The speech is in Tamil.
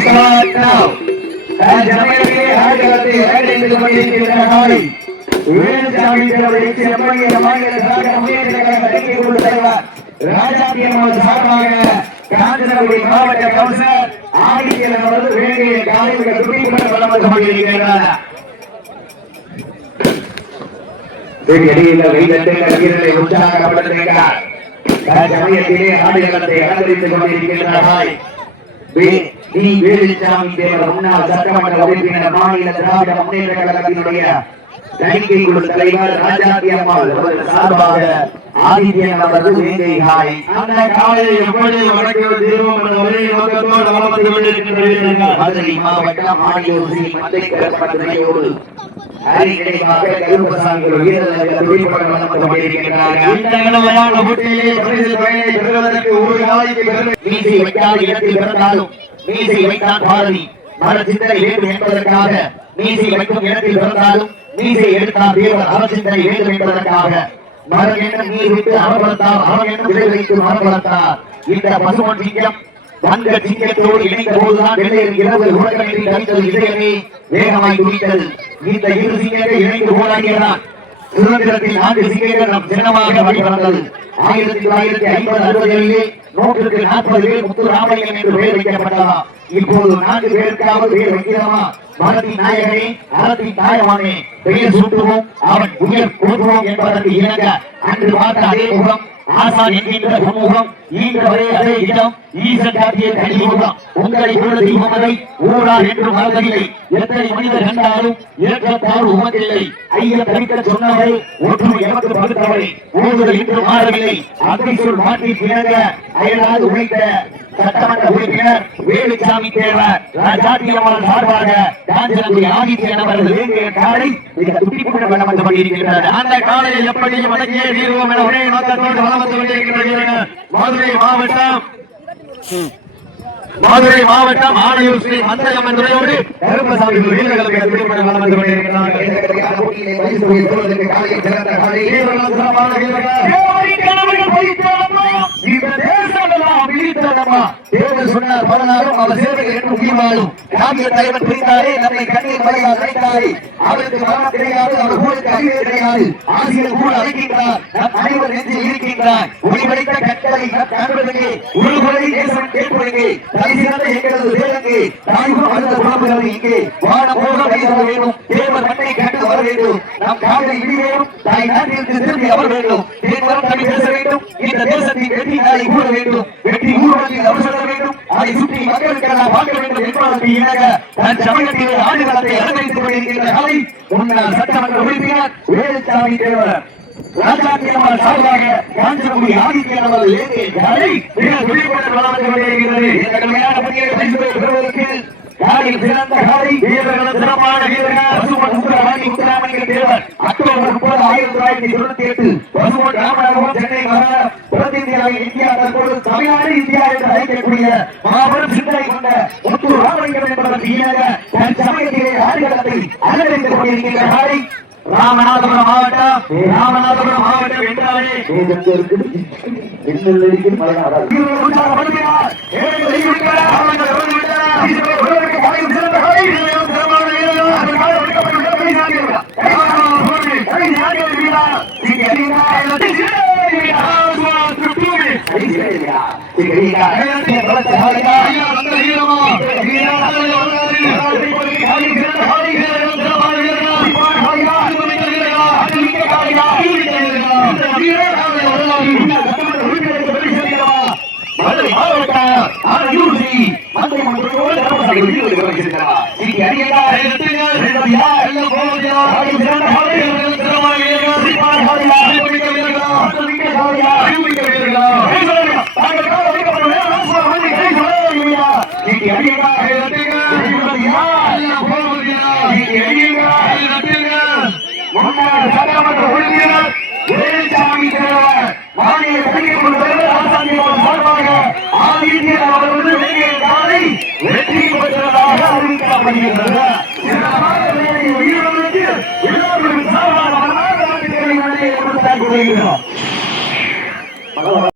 start now. தற்சமயத்திலே ஆடுகளத்தை அடைந்து கொண்டிருக்கின்ற காலை வேலுசாமி தேவரை செம்மணிய மாநில சாகர முன்னேற்ற அறிக்கை குழு தலைவர் ராஜாத்தி அம்மாள் சார்பாக காஞ்சனகுடி மாவட்ட கவுன்சிலர் அவர்கள் வேண்டிய காலையில் சமயத்திலே ஆடுகளத்தை அலங்கரித்துக் கொண்டிருக்கின்றார்கள் டி. வேலுச்சாமி தேவர் முன்னாள் சட்டமன்ற உறுப்பினர் மாநில திராவிட முன்னேற்ற கழகத்தினுடைய தணிக்கை குழு தலைவர் ராஜாத்தி அம்மாள் அவர்கள் சார்பாக ஆதித்யன் அவர்கள் வேங்கை காலை அந்த காலையை என்ற ஒரே நோக்கத்தோடு கொண்டிருக்கின்ற மாவட்டம் மீசை பாரதி வைக்கும் இடத்தில் பிறந்தாலும் மீசை எடுத்தார் தேவர் அவ வேண்டும் என்பதற்காக மரம் நீர் விட்டு அவர் வளர்த்தார் விதை வைத்து மரம் வளர்த்தார். இந்த பசுமன் சிங்கம் வந்த சிங்கத்தோடு இணைந்த போதுதான் வெள்ளையில் இரவு உலகமின்றி தவித்தது இதயமே வேகமாய் துடித்தது. இந்த இரு சிங்கங்கள் இணைந்து போராடியதான் சுதந்திரத்தில் நான்கு சிங்கங்கள் நம் சின்னமாக வழிபறந்தது ஆயிரத்தி தொள்ளாயிரத்தி ஐம்பது அறுபதுகளிலே நூற்றுக்கு நாற்பது பேர் முத்துராமலிங்கம் என்று பெயர் வைக்கப்பட்டதா? இப்போது நான்கு பேருக்காவது பேர் வைக்கிறோமா மரத்தின் நாயகனே அறத்தின் தாயவானே பெயர் சூட்டுவோம் அவன் உயர் போற்றுவோம் என்பதற்கு இணங்க அன்று பார்த்த அதே முகம் ஆசான் என்கின்ற சமூகம் ஈன்றவரே அதே இடம் ஈசன் காட்டிய கலியுகம் உங்களை போல தெய்வமதை ஊரார் என்று மறந்ததில்லை எத்தனை மனிதர் கண்டாலும் இறக்கத்தால் உமக்கில்லை. ஐயா தவிக்க சொன்னவரை ஒற்றுமை எனக்கு படுத்தவரை ஊழல் இன்று மாறவில்லை. அத்தை சொல் மாற்றி பிறந்த அயலாது உழைத்த சட்டமன்ற உறுப்பினர் வேலுசாமி தேவர் ராஜாத்தியம்மாள் சார்பாக காஞ்சனகுடி ஆதித்யன் அவரது வேண்டிய காலை மிக துடிப்புடன் வளம் வந்து கொண்டிருக்கிறார் அந்த காலையில் எப்படியும் வடக்கே தீர்வோம் என ஒரே நோக்கத்தோடு வலம் வந்து கொண்டிருக்கின்ற மதுரை மாவட்டம் மதுரை மாவட்டம் ஆணையூர் ஸ்ரீ மந்தகம் என்றோடு கருப்பசாமி வீரர்களுக்கு வேண்டுமா தேவர் சொன்னார் வரலாறும் அவர் சேவைகள் என்று உயிர்வாழும். காவிய தலைவர் பிரிந்தாரே நம்மை கண்ணீர் மலையால் அழைத்தாரே. அவருக்கு மரணம் கிடையாது அவர் ஊருக்கு அறிவு கிடையாது. ஆசிரியர் கூட அழைக்கின்றார் நம் அனைவர் நெஞ்சில் இருக்கின்றார். ஒளிவடைத்த கட்டளை நம் காண்பதற்கு உருகுலை தேசம் கேட்பதற்கு தலை எங்களது வேதங்கு தாய்வும் அழுத குழம்புகள் இங்கே வாழ போக வயது வேண்டும். தேவர் மண்ணை கண்டு வர வேண்டும். நம் காதலை இடி வேண்டும் தாய் நாட்டிற்கு திரும்பி அவர் வேண்டும். தேவரம் தமிழ் பேச வேண்டும். இந்த தேசத்தின் வெற்றி நாளை கூட வேண்டும். வேண்டும் இணங்க தன் சமயத்திலே ஆடுகளத்தை அலங்கரித்துக் கொண்டிருக்கின்ற கலை முன்னாள் சட்டமன்ற உறுப்பினர் வேலுச்சாமி தேவர். ராஜாத்தியம்மாள் சார்பாக கலை மிக விழிப்புணர்வு வளர்ந்து கொண்டிருக்கிறது. இந்த கடுமையான பணியை பெறுவதற்கு சிறந்த காலை வீரர்கள் சிறப்பான வீரர்கள்? பசுமன் உத்தரவாணி முத்துராமலிங்க தேவர். அக்டோபர் முப்பது ஆயிரத்தி தொள்ளாயிரத்தி தொண்ணூத்தி எட்டு பசுமன் ராமநாதபுரம் சென்னை மாநகர் இந்தியா தற்போது தமிழ்நாடு இந்தியா என்று அழைக்கக்கூடிய மாபெரும் இணங்க தன் சமயத்திலே ஆடுகளத்தை அலங்கரித்துக் கொண்டிருக்கின்ற காலை ராமநாதபுரம் மாவட்டம் ராமநாதபுரம் மாவட்டம் என்றாலே உற்சாகப்படுத்தினார் முன்னாள் சட்டமன்ற உறுப்பினர் வேலுசாமி தலைவர் மாநில குடியிருப்பு தலைவர் ஆசாமி அவர்கள் சார்பாக ஆதித்யன் அவர்களது வெற்றி பெற்றதாக அறிவிக்கப்படுகின்றனர்